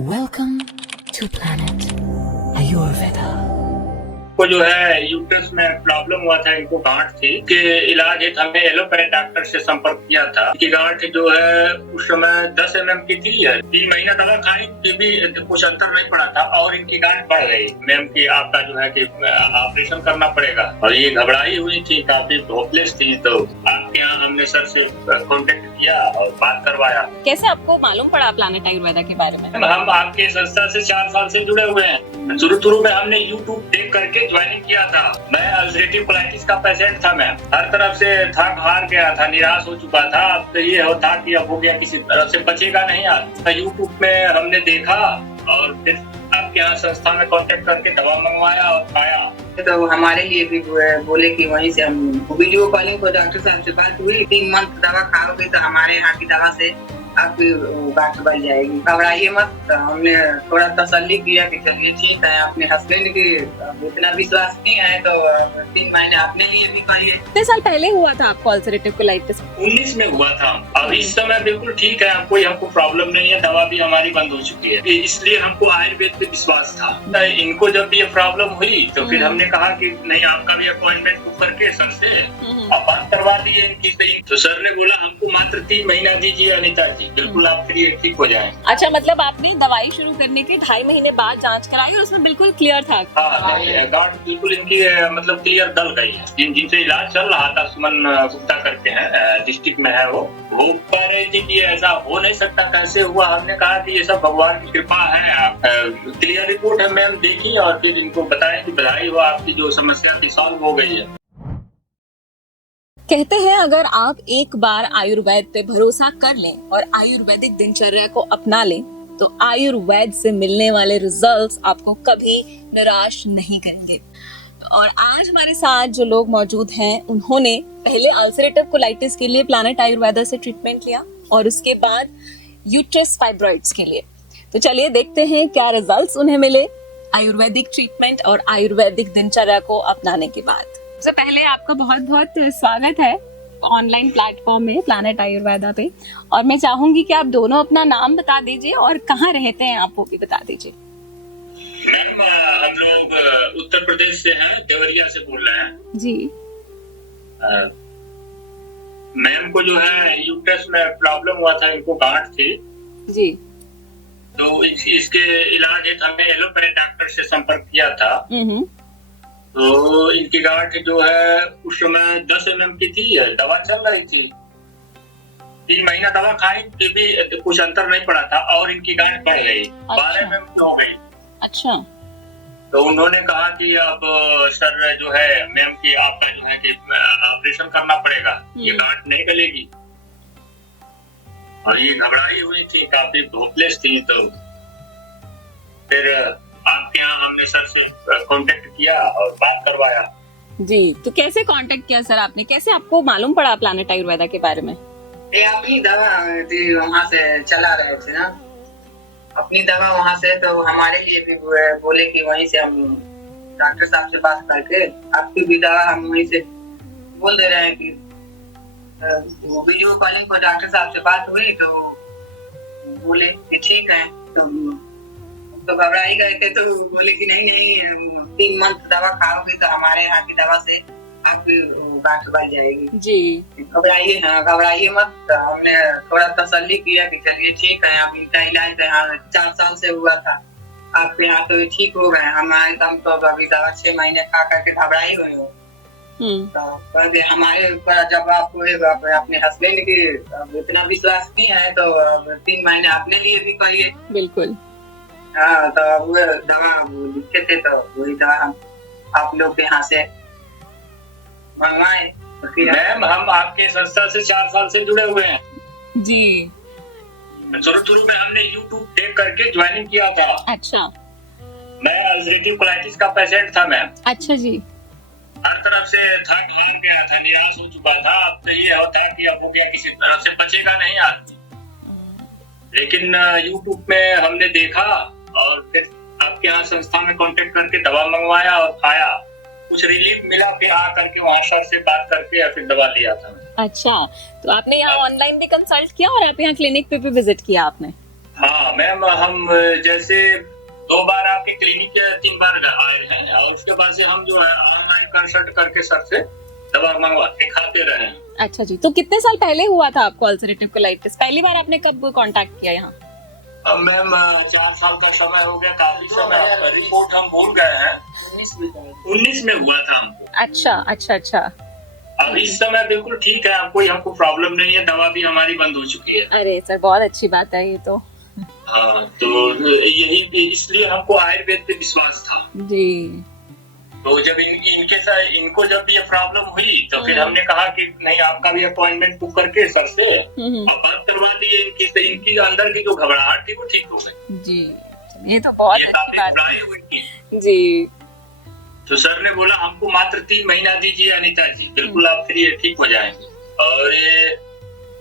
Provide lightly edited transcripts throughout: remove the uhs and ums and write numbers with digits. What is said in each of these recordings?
Welcome to Planet Ayurveda. को जो है यूट्रस में प्रॉब्लम हुआ था, इनको गांठ थी कि इलाज है, हमने एलोपैथ डॉक्टर से संपर्क किया था कि गांठ जो है उस समय 10 mm की थी। 3 महीना दवा खाई फिर भी कुछ अंतर नहीं पड़ा था और इनकी गांठ बढ़ गई। मैम की आपका जो है कि ऑपरेशन करना पड़ेगा और ये घबराई हुई थी, काफी होपलेस थी। तो आपके यहाँ हमने सर से कॉन्टेक्ट किया और बात करवाया। कैसे आपको मालूम पड़ा प्लैनेट आयुर्वेदा के बारे में? हम आपके संस्था से 4 साल से जुड़े हुए हैं। शुरू में हमने यूट्यूब देख करके ज्वाइनिंग किया था। मैं अल्सरेटिव कोलाइटिस का पेशेंट था। मैं हर तरफ से थक हार गया था, निराश हो चुका था। अब तो ये था कि अब हो गया, किसी तरफ से बचेगा नहीं। आज यूट्यूब में हमने देखा और फिर आपके यहाँ संस्था में कांटेक्ट करके दवा मंगवाया और खाया। तो हमारे लिए भी बोले कि वहीं से हम वीडियो कॉलिंग को डॉक्टर साहब से बात हुई। 3 मंथ दवा खाओगे तो हमारे यहाँ की दवा से आपकी गांठ बढ़ जाएगी, घबराइए मत। तो हमने थोड़ा तसल्ली किया कि चलिए ठीक है। अपने हस्बैंड की इतना विश्वास नहीं है तो 3 महीने अपने लिए भी करिए। कितने साल पहले हुआ था आपको अल्सरेटिव कोलाइटिस? 19 में हुआ था। अब इस समय बिल्कुल ठीक है, कोई हमको प्रॉब्लम नहीं है। दवा भी हमारी बंद हो चुकी है, इसलिए हमको आयुर्वेद पे विश्वास था। इनको जब ये प्रॉब्लम हुई तो फिर हमने कहा कि नहीं, आपका भी अपॉइंटमेंट बुक करके सर से आप बात करवा दिए इनकी सही। तो सर ने बोला हमको मात्र 3 महीना दीजिए अनिता जी, बिल्कुल आप फ्री ठीक हो जाएं। अच्छा, मतलब आपने दवाई शुरू करने के 2.5 महीने बाद जांच कराई और उसमें बिल्कुल क्लियर था? हाँ, गांठ बिल्कुल इनकी मतलब क्लियर गल गई है। जिनसे इलाज चल रहा था, सुमन गुप्ता करके हैं, डिस्ट्रिक्ट में है वो कह रहे थे कि ऐसा हो नहीं सकता, कैसे हुआ। हमने कहा कि ये सब भगवान की कृपा है। क्लियर रिपोर्ट है मैम देखी और फिर इनको बताया कि बधाई हो, आपकी जो समस्या थी सॉल्व हो गई है। कहते हैं अगर आप एक बार आयुर्वेद पे भरोसा कर लें और आयुर्वेदिक दिनचर्या को अपना लें तो आयुर्वेद से मिलने वाले रिजल्ट्स आपको कभी निराश नहीं करेंगे। और आज हमारे साथ जो लोग मौजूद हैं उन्होंने पहले अल्सरेटिव कोलाइटिस के लिए प्लैनेट आयुर्वेदा से ट्रीटमेंट लिया और उसके बाद यूट्रस फाइब्रॉइड्स के लिए। तो चलिए देखते हैं क्या रिजल्ट्स उन्हें मिले आयुर्वेदिक ट्रीटमेंट और आयुर्वेदिक दिनचर्या को अपनाने के बाद। सबसे पहले आपका बहुत बहुत स्वागत है ऑनलाइन प्लेटफॉर्म में प्लैनेट आयुर्वेदा पे। और मैं चाहूंगी कि आप दोनों अपना नाम बता दीजिए और कहाँ रहते हैं आप वो भी बता दीजिए। मैम हम लोग उत्तर प्रदेश से हैं, देवरिया से बोल रहे हैं जी। मैम को जो है यूट्रस में प्रॉब्लम हुआ था, इनको गांठ थी जी। तो इसके इलाज है, हमने एलोपैथ डॉक्टर से संपर्क किया था। तो इनकी गांठ जो है उस समय 10 mm की थी, दवा चल रही थी। 3 महीना दवा खाई फिर भी कुछ अंतर नहीं पड़ा था और इनकी गांठ बढ़ गई, 12 mm की हो गई। अच्छा। तो उन्होंने कहा कि अब सर जो है मैम की आपका जो है कि ऑपरेशन करना पड़ेगा, ये गांठ नहीं गलेगी। और ये घबराई हुई थी, काफी होपलेस थी। तो फिर आपके यहाँ हमने सर से कांटेक्ट किया और बात करवाया। जी, तो कैसे कांटेक्ट किया सर आपने? कैसे आपको मालूम पड़ा प्लैनेट आयुर्वेदा के बारे में? ये अपनी दवा वहाँ से चला रहे थे ना, अपनी दवा वहाँ से। तो हमारे लिए भी बोले कि वहीं से हम डॉक्टर साहब से बात करके आपकी भी दवा हम वहीं से बोल दे रहे हैं कि वीडियो कॉलिंग को डॉक्टर साहब से बात हुई तो बोले कि ठीक है। तो घबराई गए थे तो बोले कि नहीं 3 मंथ दवा खाओगे तो हमारे यहाँ की दवा से आपकी गांठ बढ़ जाएगी जी। घबराइए मत। तो हमने थोड़ा तसल्ली किया कि चलिए ठीक है। अब इनका इलाज यहाँ 4 साल से हुआ था, आपके यहाँ तो ठीक हो गए। हमारे दम तो अभी दवा 6 महीने खा करके घबराई हुए हो। तो हमारे ऊपर जब आपको अपने हस्बैंड की इतना विश्वास नहीं है तो 3 महीने अपने लिए भी करिए। बिल्कुल। हाँ, तो वो दवा लिखे थे तो वही दवा हम आप लोग के यहाँ से मंगवाए। मैम हम आपके संस्था से 4 साल से जुड़े हुए हैं जी। शुरू में हमने यूट्यूब देख करके ज्वाइनिंग किया था। अच्छा। मैं अल्सरेटिव कोलाइटिस का पेशेंट था मैम। अच्छा जी। हर तरफ से थक हार गया था, निराश हो चुका था। अब तो ये होता कि अब हो गया, किसी तरफ से बचेगा नहीं आदमी। लेकिन यूट्यूब में हमने देखा और फिर आपके यहाँ संस्था में कांटेक्ट करके दवा मंगवाया और खाया, कुछ रिलीफ मिला। फिर आ करके वहाँ सर से बात करके फिर दवा लिया था। अच्छा, तो आपने यहाँ ऑनलाइन भी कंसल्ट किया और आप यहाँ क्लिनिक पे भी विजिट किया आपने? हाँ मैम, हम जैसे 2 बार आपके क्लिनिक 3 बार आए हैं और उसके बाद से हम जो है ऑनलाइन कंसल्ट करके सर से दवा मंगवा के खाते रहे हैं। अच्छा जी, तो कितने साल पहले हुआ था आपको अल्सरेटिव कोलाइटिस? पहली बार आपने कब कांटेक्ट किया यहाँ? मैम 4 साल का समय हो गया, काफी समय, रिपोर्ट हम भूल गए हैं। 19 में हुआ था हमको। अच्छा अच्छा अच्छा। अब इस समय बिल्कुल ठीक है, अब कोई हमको प्रॉब्लम नहीं है, दवा भी हमारी बंद हो चुकी है। अरे सर बहुत अच्छी बात है ये तो। हाँ, तो यही इसलिए हमको आयुर्वेद पे विश्वास था जी। तो जब इनके साथ इनको जब ये प्रॉब्लम हुई तो फिर हमने कहा कि नहीं, आपका भी अपॉइंटमेंट बुक करके सर से और बात करवा दिए इनकी, तो इनकी अंदर की जो घबराहट थी वो ठीक हो गई। जी, ये तो बहुत अच्छी बात घबराई हुई थी जी। तो सर ने बोला हमको मात्र 3 महीना दीजिए अनीता जी, बिल्कुल आप फिर ठीक हो जाएंगे। और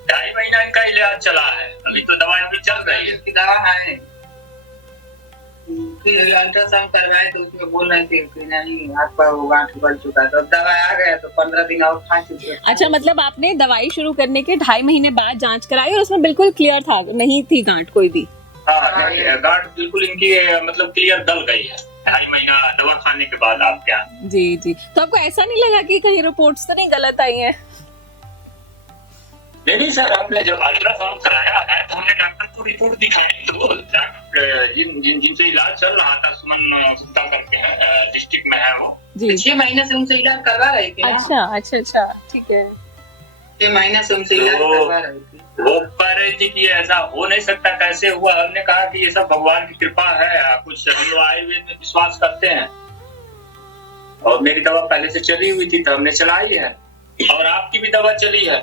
2.5 महीना इनका इलाज चला है, अभी तो दवाई अभी चल रही है। इसकी दवा है, फिर अल्ट्रासाउंड करवाए तो उसमें बोल रहे थे कि नहीं आपका वो गांठ बढ़ चुका है, तो दवा आ गया तो 15 दिन और खा चुके। अच्छा, मतलब आपने दवाई शुरू करने के 2.5 महीने बाद जांच कराई और उसमें बिल्कुल क्लियर था, नहीं थी गांठ कोई भी? हाँ, नहीं, गांठ बिल्कुल इनकी मतलब क्लियर गल गई है 2.5 महीना दवा खाने के बाद आपके यहाँ। जी जी, तो आपको ऐसा नहीं लगा कि कहीं रिपोर्ट्स तो नहीं गलत आई हैं? नहीं सर, हमने जब अल्ट्रासाउंड कराया है तो हमने डॉक्टर को रिपोर्ट दिखाई, तो जिनसे इलाज चल रहा था, सुमन गुप्ता करके डिस्ट्रिक्ट में है वो जी। 6 महीने से उनसे इलाज करवा रही थी। अच्छा अच्छा अच्छा, ठीक है। 6 महीने से उनसे इलाज करवा रही थी। वो कह रही थी कि ऐसा हो नहीं सकता, कैसे हुआ? हमने कहा कि ये सब भगवान की कृपा है, कुछ हम लोग आयुर्वेद में विश्वास करते हैं और मेरी दवा पहले से चली हुई थी तो हमने चलाई है और आपकी भी दवा चली है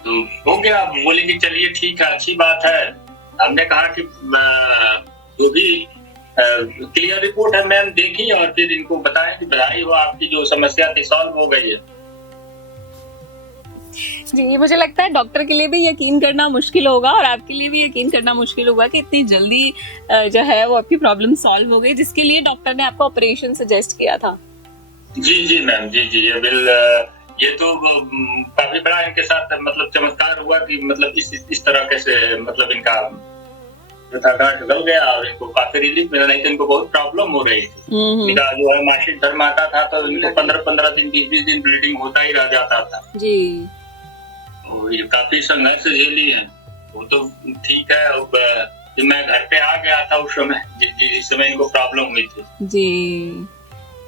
तो हो गया। बोले कि चलिए ठीक है, अच्छी बात है। हमने कहा कि जो भी क्लियर रिपोर्ट है मैम देखी और फिर इनको बताएं कि बधाई हो, आपकी जो समस्या थी सॉल्व हो गई है। जी, मुझे लगता है डॉक्टर के लिए भी यकीन करना मुश्किल होगा और आपके लिए भी यकीन करना मुश्किल होगा कि इतनी जल्दी जो है वो आपकी प्रॉब्लम सॉल्व हो गई, जिसके लिए डॉक्टर ने आपको ऑपरेशन सजेस्ट किया था। जी मैम, जी ये तो काफी बड़ा इनके साथ मतलब चमत्कार हुआ कि मतलब इस तरह कैसे मतलब इनका जो था गांठ गल गया और इनको काफी रिलीफ मिला, नहीं तो इनको बहुत प्रॉब्लम हो रही थी। इनका जो है मासिक धर्म आता था तो इनको 15-15 दिन 20-20 दिन ब्लीडिंग होता ही रह जाता था जी। और ये काफी संघर्ष झेली है, वो तो ठीक है। अब जब मैं घर पे आ गया था उस समय जिस समय इनको प्रॉब्लम हुई थी जी,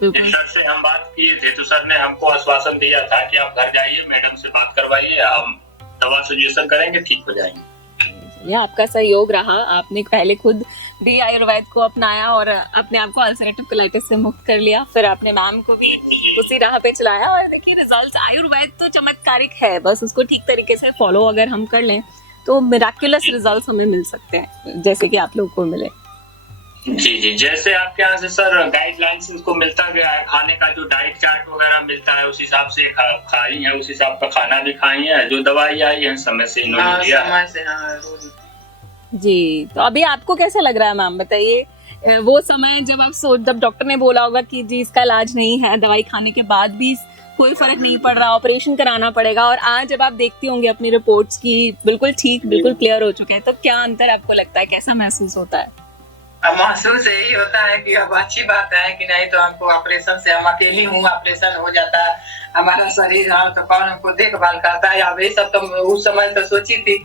सर से हम बात किए थे तो सर ने हमको आश्वासन दिया था कि आप घर जाइए, मैडम से बात करवाइए, हम दवा सजेशन करेंगे, ठीक हो जाएंगे। ये आपका सहयोग रहा, आपने पहले खुद भी आयुर्वेद को अपनाया और अपने आप को अल्सरेटिव कोलाइटिस से मुक्त कर लिया, फिर आपने मैम को भी उसी राह पे चलाया और देखिए रिजल्ट्स। आयुर्वेद तो चमत्कारिक है, बस उसको ठीक तरीके से फॉलो अगर हम कर लें तो मिराक्युलस रिजल्ट्स हमें मिल सकते हैं, जैसे कि आप लोग को मिले। जी, जैसे आपके यहाँ से सर गाइडलाइंस इनको मिलता गया है, खाने का जो डाइट चार्ट वगैरह मिलता है उस हिसाब से खाई है, उस हिसाब का खाना भी खाई है, जो दवाई आई है समय से इन्होंने लिया है। जी, तो अभी आपको कैसा लग रहा है मैम, बताइए वो समय जब डॉक्टर ने बोला होगा कि जी इसका इलाज नहीं है, दवाई खाने के बाद भी कोई फर्क नहीं पड़ रहा, ऑपरेशन कराना पड़ेगा, और आज जब आप देखती होंगे अपनी रिपोर्ट्स की बिल्कुल ठीक, बिल्कुल क्लियर हो चुके हैं, तो क्या अंतर आपको लगता है, कैसा महसूस होता है? अब महसूस यही होता है कि अब अच्छी बात है कि नहीं तो हमको ऑपरेशन से, हम अकेली हूँ, ऑपरेशन हो जाता है, हमारा शरीर है तो कौन हमको देखभाल करता है। अब ये सब तो उस समय तो सोची थी,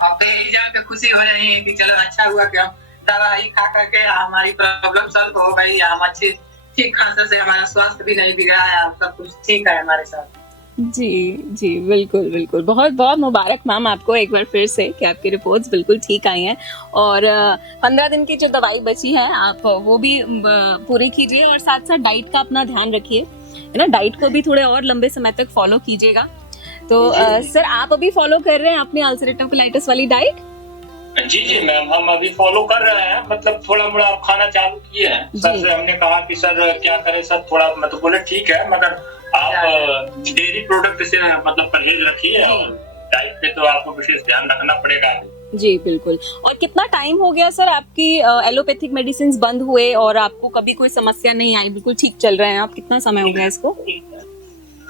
अब रिजल्ट पे खुशी हो रही है कि चलो अच्छा हुआ कि हम दवाई खा करके हमारी प्रॉब्लम सॉल्व हो गई, हम अच्छी ठीक खासा से, हमारा स्वास्थ्य भी नहीं बिगड़ा है, सब कुछ ठीक है हमारे साथ। जी बिल्कुल बिल्कुल, बहुत बहुत मुबारक मैम आपको एक बार फिर से कि आपकी रिपोर्ट्स बिल्कुल ठीक आई हैं। और 15 दिन की जो दवाई बची है आप वो भी पूरी कीजिए और साथ साथ डाइट का अपना ध्यान रखिए, है ना, डाइट को भी थोड़े और लंबे समय तक फॉलो कीजिएगा। तो सर आप अभी फॉलो कर रहे हैं अपनी अल्सरेटिव कोलाइटिस वाली डाइट? जी मैम, हम अभी फॉलो कर रहे हैं, मतलब थोड़ा मोड़ा आप खाना चालू किए हैं। सर से हमने कहा कि सर क्या करें सर, थोड़ा मतलब बोले ठीक है, मगर आप डेयरी प्रोडक्ट से मतलब परहेज रखिए और डाइट पे तो आपको विशेष ध्यान रखना पड़ेगा। जी बिल्कुल। और कितना टाइम हो गया सर आपकी एलोपैथिक मेडिसिन बंद हुए और आपको कभी कोई समस्या नहीं आई, बिल्कुल ठीक चल रहे हैं आप? कितना समय हो गया इसको?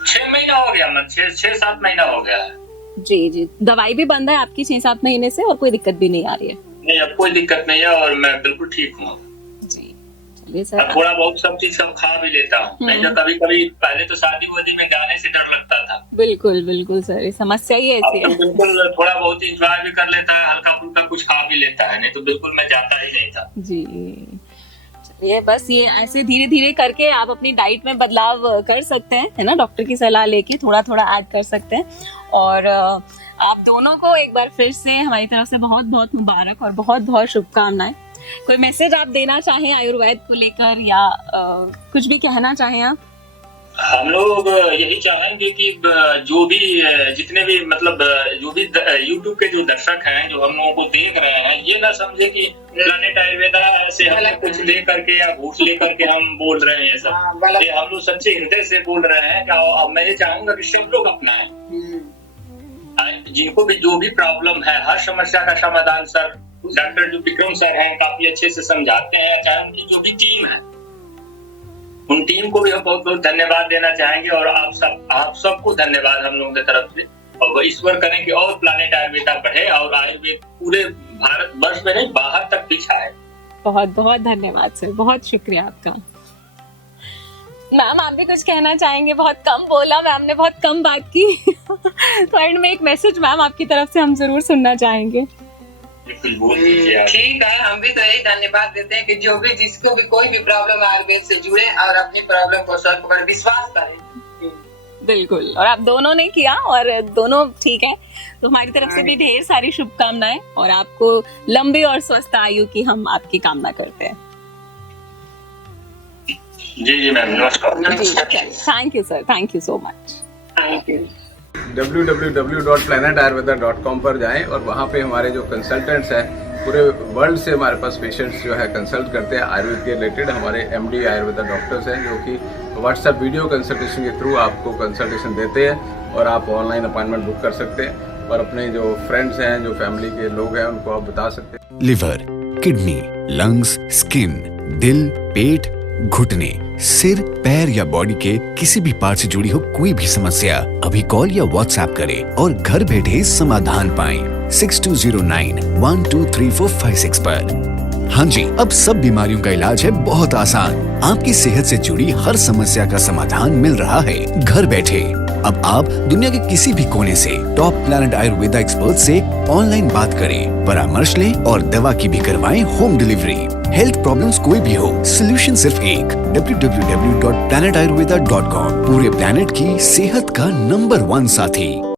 6 महीना हो गया, 6-7 महीना हो गया है। जी जी, दवाई भी बंद है आपकी 6-7 महीने से और कोई दिक्कत भी नहीं आ रही है? नहीं, अब कोई दिक्कत नहीं है और मैं बिल्कुल ठीक हूँ। जी चलिए सर। अब थोड़ा बहुत सब चीज सब खा भी लेता हूँ, नहीं तो कभी कभी पहले तो शादी वादी में जाने से डर लगता था। बिल्कुल बिल्कुल सर, ये समस्या ही अब ऐसी तो है। बिल्कुल थोड़ा बहुत इंजॉय भी कर लेता है, हल्का फुल्का कुछ खा भी लेता है, नहीं तो बिल्कुल मैं जाता ही नहीं था। जी चलिए, बस ये ऐसे धीरे धीरे करके आप अपनी डाइट में बदलाव कर सकते हैं, है ना, डॉक्टर की सलाह लेके थोड़ा थोड़ा ऐड कर सकते हैं। और आप दोनों को एक बार फिर से हमारी तरफ से बहुत बहुत मुबारक और बहुत बहुत शुभकामनाएं। कोई मैसेज आप देना चाहें आयुर्वेद को लेकर या कुछ भी कहना चाहें आप? हम लोग यही चाहेंगे कि जो भी जितने भी मतलब जो भी यूट्यूब के जो दर्शक हैं जो हम लोगों को देख रहे हैं, ये ना समझे कि प्लैनेट आयुर्वेदा से हम कुछ ले करके या घूस ले करके हम बोल रहे हैं। ये सब ये हम लोग सच्चे हृदय से बोल रहे हैं। अब मैं ये चाहूंगा कि सब लोग अपनाएं, जिनको भी जो भी प्रॉब्लम है, हर समस्या का समाधान सर डॉक्टर जो विक्रम सर हैं काफी अच्छे से समझाते हैं। चाहे उनकी जो भी टीम है, उन टीम को भी हम बहुत बहुत धन्यवाद देना चाहेंगे और आप सबको धन्यवाद हम लोगों की तरफ से। और ईश्वर करें कि और प्लैनेट आयुर्वेदा बढ़े और आयुर्वेद पूरे भारत वर्ष में नहीं बाहर तक भी छाए। बहुत बहुत धन्यवाद सर, बहुत शुक्रिया आपका। मैम आप भी कुछ कहना चाहेंगे? बहुत कम बोला मैम ने, बहुत कम बात की। तो एंड में एक मैसेज मैम आपकी तरफ से हम जरूर सुनना चाहेंगे। ठीक है, हम भी तो यही धन्यवाद देते हैं कि जो भी जिसको भी कोई भी प्रॉब्लम है आयुर्वेद से जुड़े और अपनी प्रॉब्लम को सॉल्व कर विश्वास करें। बिल्कुल, और आप दोनों ने किया और दोनों ठीक है, तो हमारी तरफ से भी ढेर सारी शुभकामनाएं और आपको लंबी और स्वस्थ आयु की हम आपकी कामना करते हैं। जी जी मैम, नमस्कार। Thank you sir, thank you so much. Thank you. www.planetayurveda.com पर जाएं और वहाँ पे हमारे जो कंसल्टेंट्स हैं पूरे वर्ल्ड से हमारे पास पेशेंट्स जो है कंसल्ट करते हैं आयुर्वेद के रिलेटेड। हमारे MD आयुर्वेदा डॉक्टर्स हैं जो कि व्हाट्सएप वीडियो कंसल्टेशन के थ्रू आपको कंसल्टेशन देते हैं और आप ऑनलाइन अपॉइंटमेंट बुक कर सकते हैं और अपने जो फ्रेंड्स हैं, जो फैमिली के लोग हैं, उनको आप बता सकते हैं। लिवर, किडनी, लंग्स, स्किन, दिल, पेट, घुटने, सिर, पैर या बॉडी के किसी भी पार्ट से जुड़ी हो कोई भी समस्या, अभी कॉल या व्हाट्सएप करें और घर बैठे समाधान पाएं 6209123456 पर। हाँ जी, अब सब बीमारियों का इलाज है बहुत आसान। आपकी सेहत से जुड़ी हर समस्या का समाधान मिल रहा है घर बैठे। अब आप दुनिया के किसी भी कोने से टॉप प्लैनेट आयुर्वेदा एक्सपर्ट से ऑनलाइन बात करें, परामर्श लें और दवा की भी करवाएं होम डिलीवरी। हेल्थ प्रॉब्लम्स कोई भी हो, सोल्यूशन सिर्फ एक, www.planetayurveda.com। पूरे प्लैनेट की सेहत का नंबर 1 साथी।